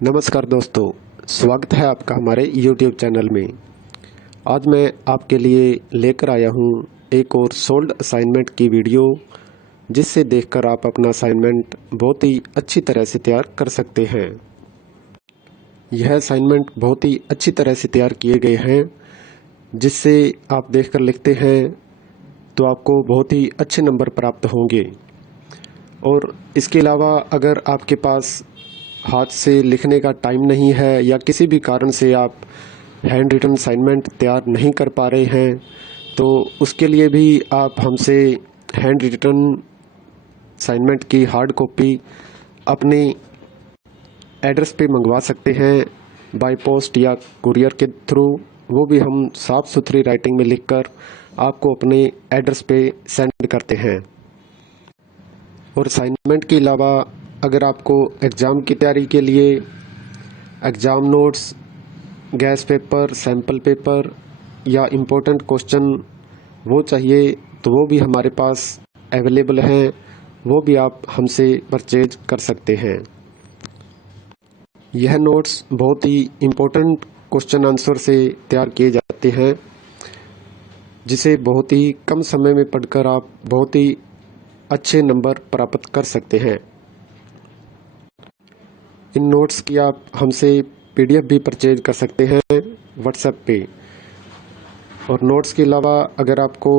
नमस्कार दोस्तों, स्वागत है आपका हमारे YouTube चैनल में। आज मैं आपके लिए लेकर आया हूँ एक और सोल्ड असाइनमेंट की वीडियो, जिससे देखकर आप अपना असाइनमेंट बहुत ही अच्छी तरह से तैयार कर सकते हैं। यह असाइनमेंट बहुत ही अच्छी तरह से तैयार किए गए हैं, जिससे आप देखकर लिखते हैं तो आपको बहुत ही अच्छे नंबर प्राप्त होंगे। और इसके अलावा अगर आपके पास हाथ से लिखने का टाइम नहीं है या किसी भी कारण से आप हैंड रिटन असाइनमेंट तैयार नहीं कर पा रहे हैं, तो उसके लिए भी आप हमसे हैंड रिटन असाइनमेंट की हार्ड कॉपी अपने एड्रेस पे मंगवा सकते हैं, बाय पोस्ट या कुरियर के थ्रू। वो भी हम साफ़ सुथरी राइटिंग में लिखकर आपको अपने एड्रेस पे सेंड करते हैं। और असाइनमेंट के अलावा अगर आपको एग्ज़ाम की तैयारी के लिए exam notes, gas paper, sample paper या इम्पोर्टेंट क्वेश्चन वो चाहिए, तो वो भी हमारे पास अवेलेबल हैं। वो भी आप हमसे परचेज कर सकते हैं। यह नोट्स बहुत ही इम्पोर्टेंट क्वेश्चन आंसर से तैयार किए जाते हैं, जिसे बहुत ही कम समय में पढ़कर आप बहुत ही अच्छे नंबर प्राप्त कर सकते हैं। इन नोट्स की आप हमसे PDF भी परचेज कर सकते हैं व्हाट्सएप पे। और नोट्स के अलावा अगर आपको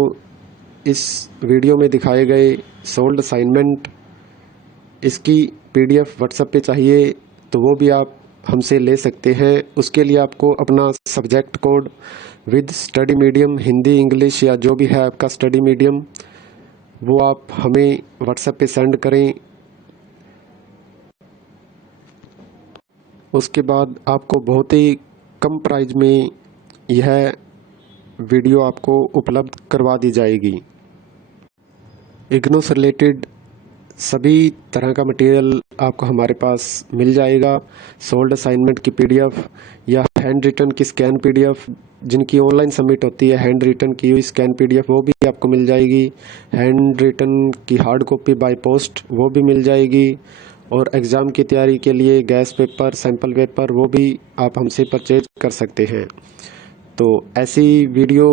इस वीडियो में दिखाए गए सोल्ड असाइनमेंट इसकी PDF व्हाट्सएप पे चाहिए, तो वो भी आप हमसे ले सकते हैं। उसके लिए आपको अपना subject code with study medium, Hindi, English या जो भी है आपका स्टडी मीडियम, वो आप हमें व्हाट्सएप पे सेंड करें। उसके बाद आपको बहुत ही कम प्राइस में यह वीडियो आपको उपलब्ध करवा दी जाएगी। इग्नू से रिलेटेड सभी तरह का मटेरियल आपको हमारे पास मिल जाएगा। सोल्ड असाइनमेंट की PDF या हैंड रिटन की स्कैन PDF, जिनकी ऑनलाइन सबमिट होती है, हैंड रिटन की हुई स्कैन PDF वो भी आपको मिल जाएगी। हैंड रिटन की हार्ड कॉपी बाय पोस्ट वो भी मिल जाएगी। और एग्ज़ाम की तैयारी के लिए गैस पेपर, सैम्पल पेपर वो भी आप हमसे परचेज कर सकते हैं। तो ऐसी वीडियो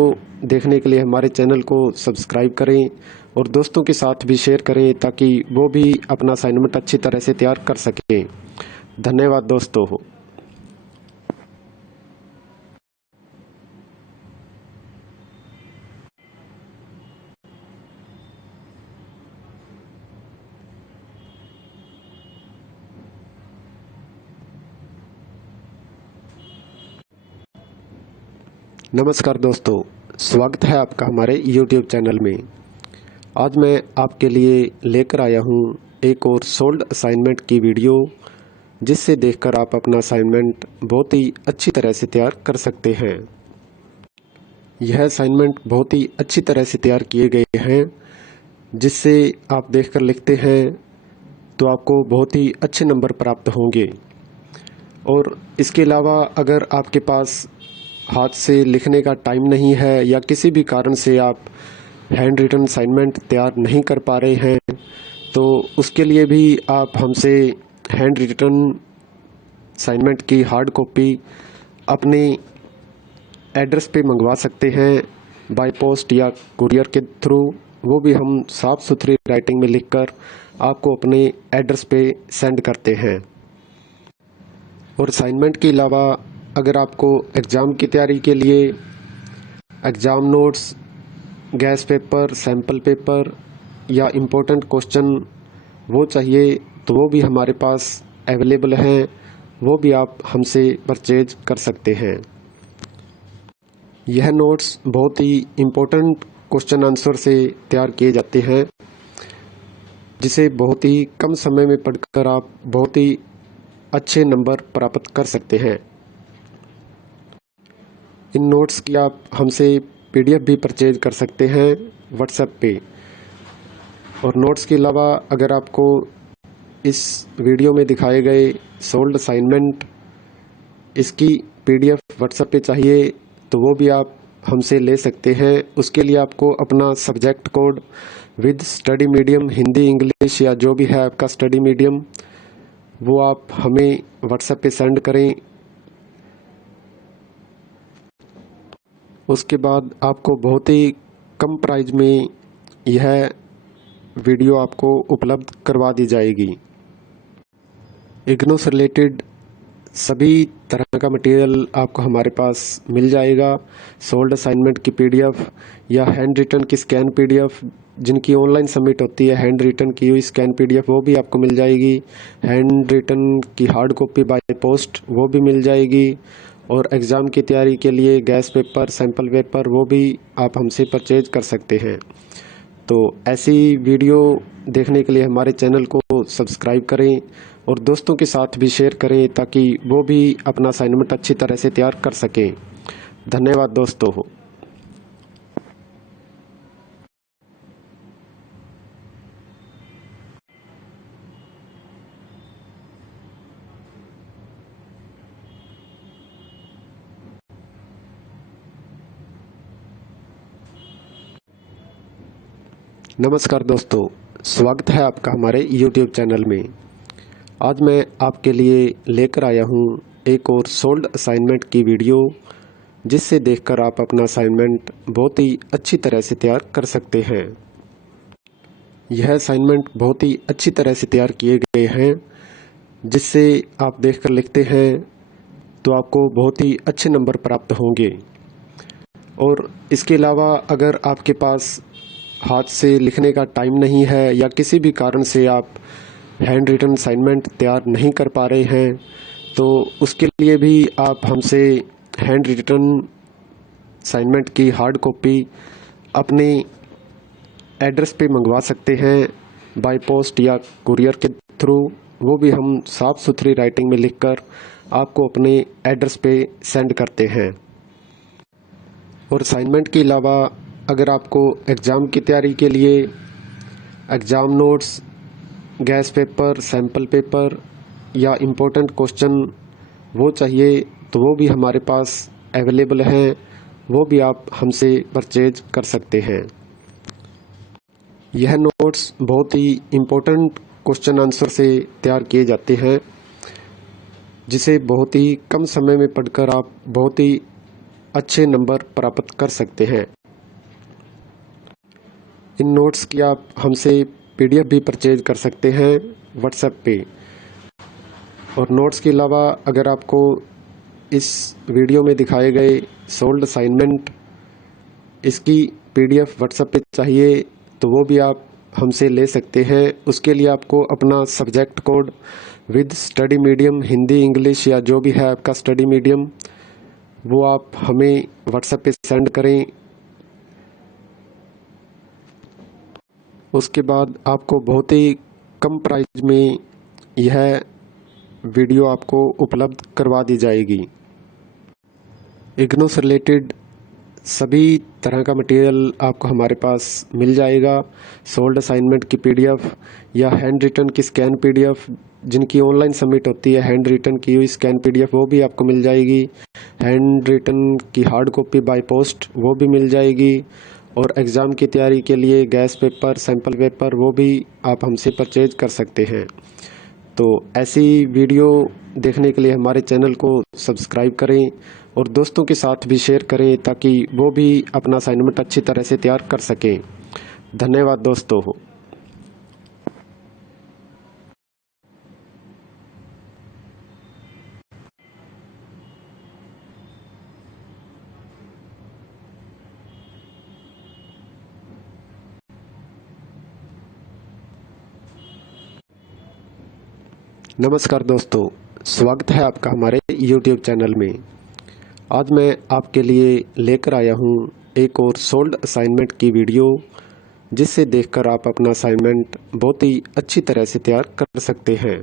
देखने के लिए हमारे चैनल को सब्सक्राइब करें और दोस्तों के साथ भी शेयर करें, ताकि वो भी अपना असाइनमेंट अच्छी तरह से तैयार कर सकें। धन्यवाद दोस्तों। नमस्कार दोस्तों, स्वागत है आपका हमारे YouTube चैनल में। आज मैं आपके लिए लेकर आया हूँ एक और सोल्ड असाइनमेंट की वीडियो, जिससे देखकर आप अपना असाइनमेंट बहुत ही अच्छी तरह से तैयार कर सकते हैं। यह असाइनमेंट बहुत ही अच्छी तरह से तैयार किए गए हैं, जिससे आप देखकर लिखते हैं तो आपको बहुत ही अच्छे नंबर प्राप्त होंगे। और इसके अलावा अगर आपके पास हाथ से लिखने का टाइम नहीं है या किसी भी कारण से आप हैंड रिटन असाइनमेंट तैयार नहीं कर पा रहे हैं, तो उसके लिए भी आप हमसे हैंड रिटन असाइनमेंट की हार्ड कॉपी अपने एड्रेस पे मंगवा सकते हैं, बाय पोस्ट या कुरियर के थ्रू। वो भी हम साफ़ सुथरी राइटिंग में लिखकर आपको अपने एड्रेस पे सेंड करते हैं। और असाइनमेंट के अलावा अगर आपको एग्ज़ाम की तैयारी के लिए exam notes, gas paper, sample paper या इम्पोर्टेंट क्वेश्चन वो चाहिए, तो वो भी हमारे पास अवेलेबल हैं। वो भी आप हमसे परचेज कर सकते हैं। यह नोट्स बहुत ही इम्पोर्टेंट क्वेश्चन आंसर से तैयार किए जाते हैं, जिसे बहुत ही कम समय में पढ़कर आप बहुत ही अच्छे नंबर प्राप्त कर सकते हैं। इन नोट्स की आप हमसे PDF भी परचेज कर सकते हैं व्हाट्सएप पे। और नोट्स के अलावा अगर आपको इस वीडियो में दिखाए गए सोल्ड असाइनमेंट इसकी PDF व्हाट्सएप पे चाहिए, तो वो भी आप हमसे ले सकते हैं। उसके लिए आपको अपना subject code with study medium, Hindi, English या जो भी है आपका स्टडी मीडियम, वो आप हमें व्हाट्सएप पे सेंड करें। उसके बाद आपको बहुत ही कम प्राइस में यह वीडियो आपको उपलब्ध करवा दी जाएगी। इग्नू से रिलेटेड सभी तरह का मटेरियल आपको हमारे पास मिल जाएगा। सोल्ड असाइनमेंट की पीडीएफ या हैंड रिटन की स्कैन पीडीएफ, जिनकी ऑनलाइन सबमिट होती है, हैंड रिटन की हुई स्कैन पीडीएफ वो भी आपको मिल जाएगी। हैंड रिटन की हार्ड कॉपी बाय पोस्ट वो भी मिल जाएगी। और एग्ज़ाम की तैयारी के लिए गैस पेपर, सैम्पल पेपर वो भी आप हमसे परचेज कर सकते हैं। तो ऐसी वीडियो देखने के लिए हमारे चैनल को सब्सक्राइब करें और दोस्तों के साथ भी शेयर करें ताकि वो भी अपना असाइनमेंट अच्छी तरह से तैयार कर सकें। धन्यवाद दोस्तों। नमस्कार दोस्तों, स्वागत है आपका हमारे YouTube चैनल में। आज मैं आपके लिए लेकर आया हूँ एक और सोल्ड असाइनमेंट की वीडियो, जिससे देखकर आप अपना असाइनमेंट बहुत ही अच्छी तरह से तैयार कर सकते हैं। यह असाइनमेंट बहुत ही अच्छी तरह से तैयार किए गए हैं, जिससे आप देखकर लिखते हैं तो आपको बहुत ही अच्छे नंबर प्राप्त होंगे। और इसके अलावा अगर आपके पास हाथ से लिखने का टाइम नहीं है या किसी भी कारण से आप हैंड रिटन असाइनमेंट तैयार नहीं कर पा रहे हैं, तो उसके लिए भी आप हमसे हैंड रिटन असाइनमेंट की हार्ड कॉपी अपने एड्रेस पे मंगवा सकते हैं, बाय पोस्ट या कुरियर के थ्रू। वो भी हम साफ़ सुथरी राइटिंग में लिखकर आपको अपने एड्रेस पे सेंड करते हैं। और असाइनमेंट के अलावा अगर आपको एग्ज़ाम की तैयारी के लिए exam notes, gas paper, sample paper या इम्पोर्टेंट क्वेश्चन वो चाहिए, तो वो भी हमारे पास अवेलेबल हैं। वो भी आप हमसे परचेज कर सकते हैं। यह नोट्स बहुत ही इम्पोर्टेंट क्वेश्चन आंसर से तैयार किए जाते हैं, जिसे बहुत ही कम समय में पढ़कर आप बहुत ही अच्छे नंबर प्राप्त कर सकते हैं। इन नोट्स की आप हमसे पीडीएफ भी परचेज कर सकते हैं व्हाट्सएप पे। और नोट्स के अलावा अगर आपको इस वीडियो में दिखाए गए सोल्ड असाइनमेंट इसकी पीडीएफ व्हाट्सएप पे चाहिए, तो वो भी आप हमसे ले सकते हैं। उसके लिए आपको अपना subject code with study medium, Hindi, English या जो भी है आपका स्टडी मीडियम, वो आप हमें व्हाट्सएप पे सेंड करें। उसके बाद आपको बहुत ही कम प्राइस में यह वीडियो आपको उपलब्ध करवा दी जाएगी। इग्नू से रिलेटेड सभी तरह का मटेरियल आपको हमारे पास मिल जाएगा। सोल्ड असाइनमेंट की पीडीएफ या हैंड रिटन की स्कैन पीडीएफ, जिनकी ऑनलाइन सबमिट होती है, हैंड रिटन की हुई स्कैन पीडीएफ वो भी आपको मिल जाएगी। हैंड रिटन की हार्ड कॉपी बाय पोस्ट वो भी मिल जाएगी। और एग्ज़ाम की तैयारी के लिए गैस पेपर, सैम्पल पेपर वो भी आप हमसे परचेज कर सकते हैं। तो ऐसी वीडियो देखने के लिए हमारे चैनल को सब्सक्राइब करें और दोस्तों के साथ भी शेयर करें ताकि वो भी अपना असाइनमेंट अच्छी तरह से तैयार कर सकें। धन्यवाद दोस्तों। नमस्कार दोस्तों, स्वागत है आपका हमारे YouTube चैनल में। आज मैं आपके लिए लेकर आया हूँ एक और सोल्ड असाइनमेंट की वीडियो, जिससे देखकर आप अपना असाइनमेंट बहुत ही अच्छी तरह से तैयार कर सकते हैं।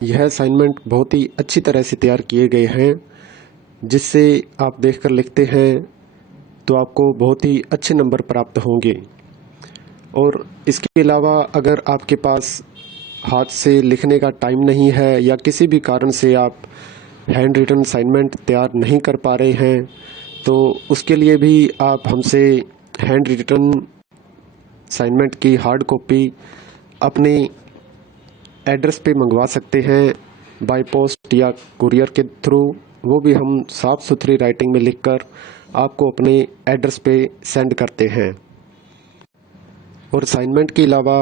यह असाइनमेंट बहुत ही अच्छी तरह से तैयार किए गए हैं, जिससे आप देखकर लिखते हैं तो आपको बहुत ही अच्छे नंबर प्राप्त होंगे। और इसके अलावा अगर आपके पास हाथ से लिखने का टाइम नहीं है या किसी भी कारण से आप हैंड रिटन असाइनमेंट तैयार नहीं कर पा रहे हैं, तो उसके लिए भी आप हमसे हैंड रिटन असाइनमेंट की हार्ड कॉपी अपने एड्रेस पे मंगवा सकते हैं बाय पोस्ट या कुरियर के थ्रू। वो भी हम साफ़ सुथरी राइटिंग में लिखकर आपको अपने एड्रेस पे सेंड करते हैं। और असाइनमेंट के अलावा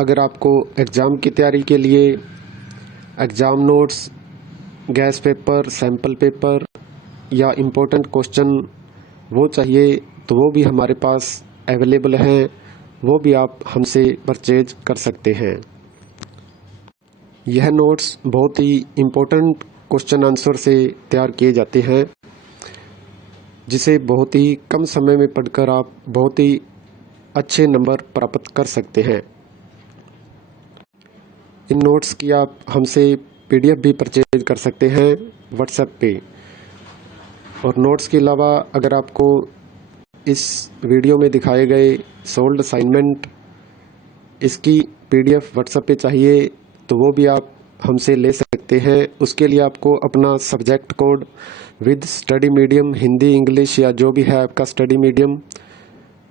अगर आपको एग्ज़ाम की तैयारी के लिए exam notes, gas paper, sample paper या इम्पोर्टेंट क्वेश्चन वो चाहिए तो वो भी हमारे पास अवेलेबल हैं। वो भी आप हमसे परचेज कर सकते हैं। यह नोट्स बहुत ही इम्पोर्टेंट क्वेश्चन आंसर से तैयार किए जाते हैं, जिसे बहुत ही कम समय में पढ़कर आप बहुत ही अच्छे नंबर प्राप्त कर सकते हैं। इन नोट्स की आप हमसे PDF भी परचेज कर सकते हैं व्हाट्सएप पे। और नोट्स के अलावा अगर आपको इस वीडियो में दिखाए गए सोल्ड असाइनमेंट इसकी PDF व्हाट्सएप पे चाहिए तो वो भी आप हमसे ले सकते हैं। उसके लिए आपको अपना subject code with study medium, Hindi, English या जो भी है आपका स्टडी मीडियम,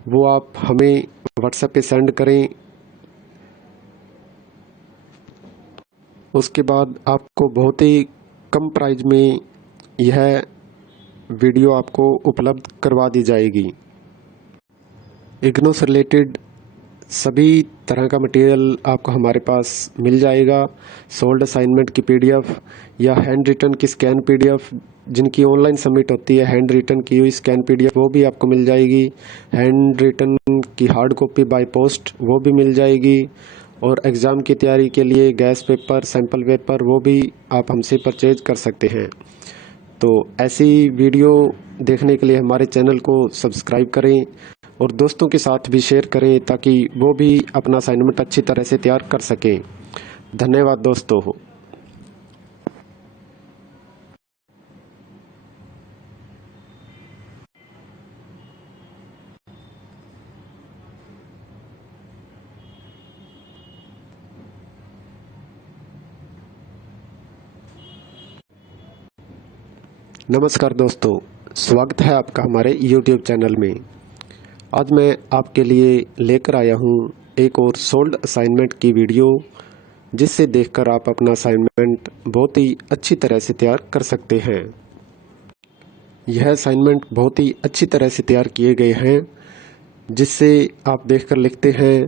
वो आप हमें व्हाट्सएप पे सेंड करें। उसके बाद आपको बहुत ही कम प्राइस में यह वीडियो आपको उपलब्ध करवा दी जाएगी। इग्नो से रिलेटेड सभी तरह का मटेरियल आपको हमारे पास मिल जाएगा। सोल्ड असाइनमेंट की PDF या हैंड रिटन की स्कैन PDF, जिनकी ऑनलाइन सबमिट होती है, हैंड रिटन की हुई स्कैन PDF वो भी आपको मिल जाएगी। हैंड रिटन की हार्ड कॉपी बाय पोस्ट वो भी मिल जाएगी। और एग्ज़ाम की तैयारी के लिए गैस पेपर, सैम्पल पेपर वो भी आप हमसे परचेज कर सकते हैं। तो ऐसी वीडियो देखने के लिए हमारे चैनल को सब्सक्राइब करें और दोस्तों के साथ भी शेयर करें ताकि वो भी अपना असाइनमेंट अच्छी तरह से तैयार कर सकें। धन्यवाद दोस्तों। नमस्कार दोस्तों, स्वागत है आपका हमारे YouTube चैनल में। आज मैं आपके लिए लेकर आया हूँ एक और सोल्ड असाइनमेंट की वीडियो, जिससे देखकर आप अपना असाइनमेंट बहुत ही अच्छी तरह से तैयार कर सकते हैं। यह असाइनमेंट बहुत ही अच्छी तरह से तैयार किए गए हैं, जिससे आप देखकर लिखते हैं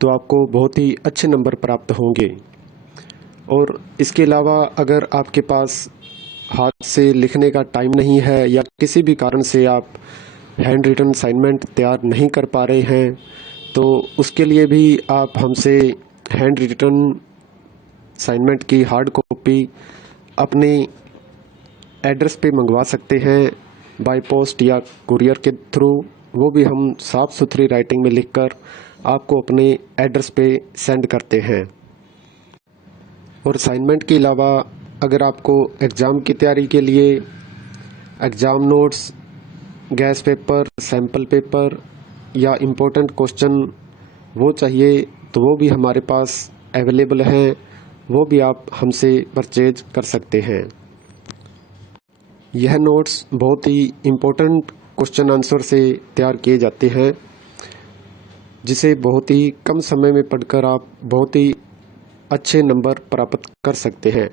तो आपको बहुत ही अच्छे नंबर प्राप्त होंगे। और इसके अलावा अगर आपके पास हाथ से लिखने का टाइम नहीं है या किसी भी कारण से आप हैंड रिटन असाइनमेंट तैयार नहीं कर पा रहे हैं, तो उसके लिए भी आप हमसे हैंड रिटन असाइनमेंट की हार्ड कॉपी अपने एड्रेस पे मंगवा सकते हैं बाय पोस्ट या कुरियर के थ्रू। वो भी हम साफ़ सुथरी राइटिंग में लिखकर आपको अपने एड्रेस पे सेंड करते हैं। और असाइनमेंट के अलावा अगर आपको एग्ज़ाम की तैयारी के लिए exam notes, gas paper, sample paper या इम्पोर्टेंट क्वेश्चन वो चाहिए तो वो भी हमारे पास अवेलेबल हैं। वो भी आप हमसे परचेज कर सकते हैं। यह नोट्स बहुत ही इम्पोर्टेंट क्वेश्चन आंसर से तैयार किए जाते हैं, जिसे बहुत ही कम समय में पढ़कर आप बहुत ही अच्छे नंबर प्राप्त कर सकते हैं।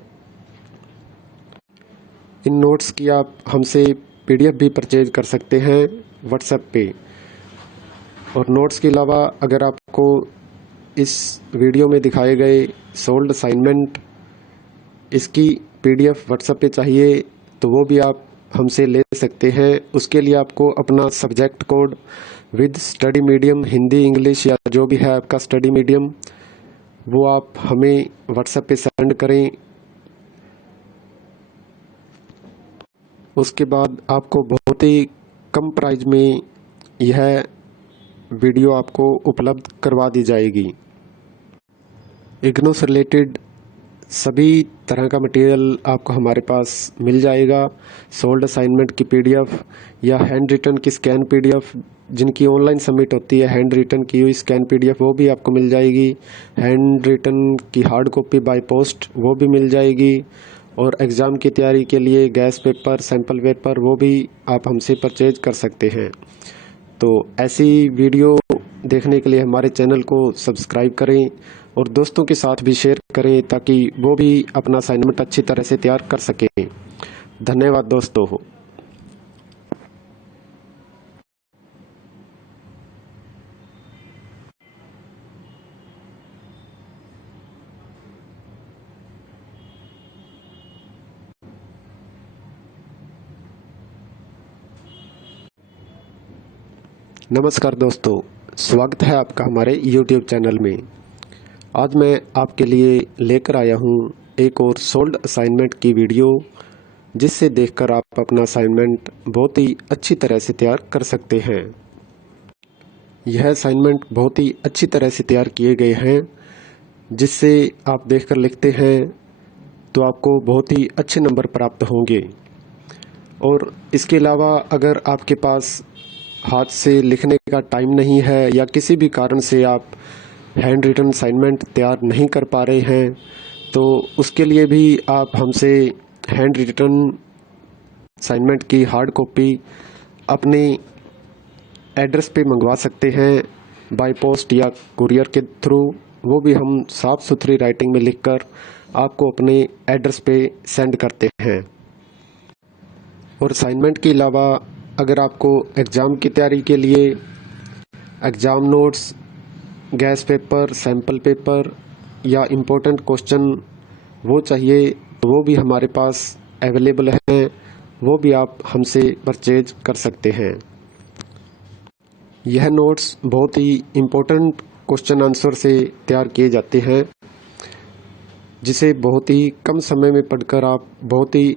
इन नोट्स की आप हमसे PDF भी परचेज कर सकते हैं व्हाट्सएप पे। और नोट्स के अलावा अगर आपको इस वीडियो में दिखाए गए सोल्ड असाइनमेंट इसकी PDF व्हाट्सएप पे चाहिए तो वो भी आप हमसे ले सकते हैं। उसके लिए आपको अपना subject code with study medium, Hindi, English या जो भी है आपका स्टडी मीडियम, वो आप हमें व्हाट्सएप पे सेंड करें। उसके बाद आपको बहुत ही कम प्राइस में यह वीडियो आपको उपलब्ध करवा दी जाएगी। इग्नो से रिलेटेड सभी तरह का मटेरियल आपको हमारे पास मिल जाएगा। सोल्ड असाइनमेंट की PDF या हैंड रिटन की स्कैन PDF, जिनकी ऑनलाइन सबमिट होती है, हैंड रिटन की हुई स्कैन PDF वो भी आपको मिल जाएगी। हैंड रिटन की हार्ड कॉपी बाय पोस्ट वो भी मिल जाएगी। और एग्ज़ाम की तैयारी के लिए गैस पेपर, सैम्पल पेपर वो भी आप हमसे परचेज कर सकते हैं। तो ऐसी वीडियो देखने के लिए हमारे चैनल को सब्सक्राइब करें और दोस्तों के साथ भी शेयर करें ताकि वो भी अपना असाइनमेंट अच्छी तरह से तैयार कर सकें। धन्यवाद दोस्तों। नमस्कार दोस्तों, स्वागत है आपका हमारे YouTube चैनल में। आज मैं आपके लिए लेकर आया हूँ एक और सोल्ड असाइनमेंट की वीडियो, जिससे देखकर आप अपना असाइनमेंट बहुत ही अच्छी तरह से तैयार कर सकते हैं। यह असाइनमेंट बहुत ही अच्छी तरह से तैयार किए गए हैं, जिससे आप देखकर लिखते हैं तो आपको बहुत ही अच्छे नंबर प्राप्त होंगे। और इसके अलावा अगर आपके पास हाथ से लिखने का टाइम नहीं है या किसी भी कारण से आप हैंड रिटन असाइनमेंट तैयार नहीं कर पा रहे हैं, तो उसके लिए भी आप हमसे हैंड रिटन असाइनमेंट की हार्ड कॉपी अपने एड्रेस पे मंगवा सकते हैं, बाय पोस्ट या कुरियर के थ्रू। वो भी हम साफ़ सुथरी राइटिंग में लिखकर आपको अपने एड्रेस पे सेंड करते हैं। और असाइनमेंट के अलावा अगर आपको एग्ज़ाम की तैयारी के लिए exam notes, gas paper, sample paper या इम्पोर्टेंट क्वेश्चन वो चाहिए, तो वो भी हमारे पास अवेलेबल हैं। वो भी आप हमसे परचेज कर सकते हैं। यह नोट्स बहुत ही इम्पोर्टेंट क्वेश्चन आंसर से तैयार किए जाते हैं, जिसे बहुत ही कम समय में पढ़कर आप बहुत ही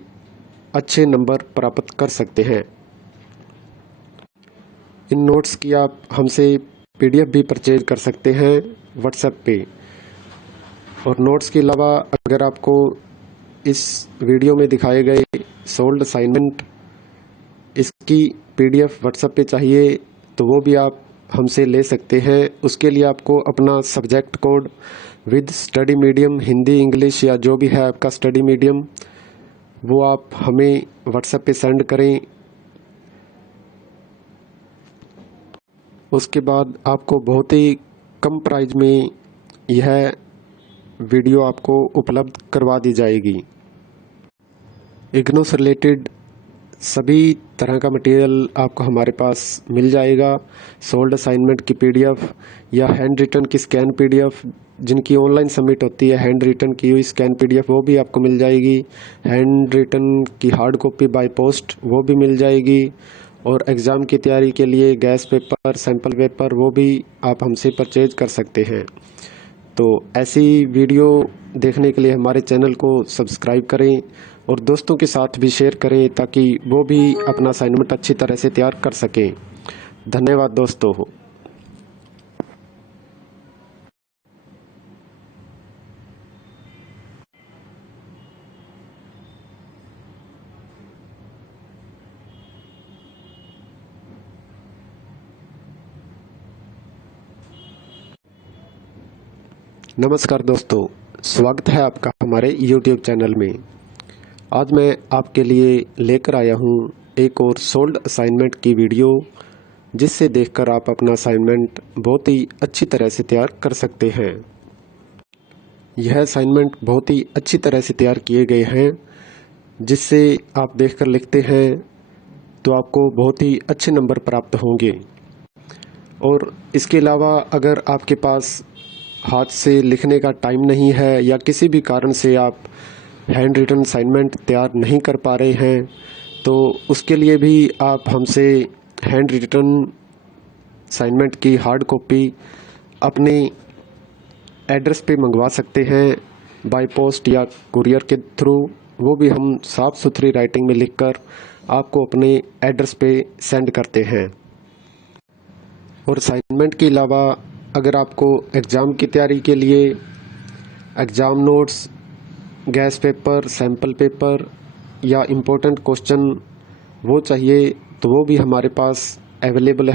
अच्छे नंबर प्राप्त कर सकते हैं। इन नोट्स की आप हमसे PDF भी परचेज कर सकते हैं व्हाट्सएप पे। और नोट्स के अलावा अगर आपको इस वीडियो में दिखाए गए सोल्ड असाइनमेंट इसकी PDF व्हाट्सएप पे चाहिए, तो वो भी आप हमसे ले सकते हैं। उसके लिए आपको अपना subject code with study medium, Hindi, English या जो भी है आपका स्टडी मीडियम, वो आप हमें व्हाट्सएप पे सेंड करें। उसके बाद आपको बहुत ही कम प्राइस में यह वीडियो आपको उपलब्ध करवा दी जाएगी। इग्नू से रिलेटेड सभी तरह का मटेरियल आपको हमारे पास मिल जाएगा। सोल्ड असाइनमेंट की PDF या हैंड रिटन की स्कैन PDF, जिनकी ऑनलाइन सबमिट होती है, हैंड रिटन की हुई स्कैन PDF वो भी आपको मिल जाएगी। हैंड रिटन की हार्ड कॉपी बाय पोस्ट वो भी मिल जाएगी। और एग्ज़ाम की तैयारी के लिए गैस पेपर, सैम्पल पेपर वो भी आप हमसे परचेज कर सकते हैं। तो ऐसी वीडियो देखने के लिए हमारे चैनल को सब्सक्राइब करें और दोस्तों के साथ भी शेयर करें ताकि वो भी अपना असाइनमेंट अच्छी तरह से तैयार कर सकें। धन्यवाद दोस्तों। नमस्कार दोस्तों, स्वागत है आपका हमारे YouTube चैनल में। आज मैं आपके लिए लेकर आया हूँ एक और सोल्ड असाइनमेंट की वीडियो, जिससे देखकर आप अपना असाइनमेंट बहुत ही अच्छी तरह से तैयार कर सकते हैं। यह असाइनमेंट बहुत ही अच्छी तरह से तैयार किए गए हैं, जिससे आप देखकर लिखते हैं तो आपको बहुत ही अच्छे नंबर प्राप्त होंगे। और इसके अलावा अगर आपके पास हाथ से लिखने का टाइम नहीं है या किसी भी कारण से आप हैंड रिटन असाइनमेंट तैयार नहीं कर पा रहे हैं, तो उसके लिए भी आप हमसे हैंड रिटन असाइनमेंट की हार्ड कॉपी अपने एड्रेस पे मंगवा सकते हैं, बाय पोस्ट या कुरियर के थ्रू। वो भी हम साफ़ सुथरी राइटिंग में लिखकर आपको अपने एड्रेस पे सेंड करते हैं। और असाइनमेंट के अलावा अगर आपको एग्ज़ाम की तैयारी के लिए exam notes, gas paper, sample paper या इम्पोर्टेंट क्वेश्चन वो चाहिए, तो वो भी हमारे पास अवेलेबल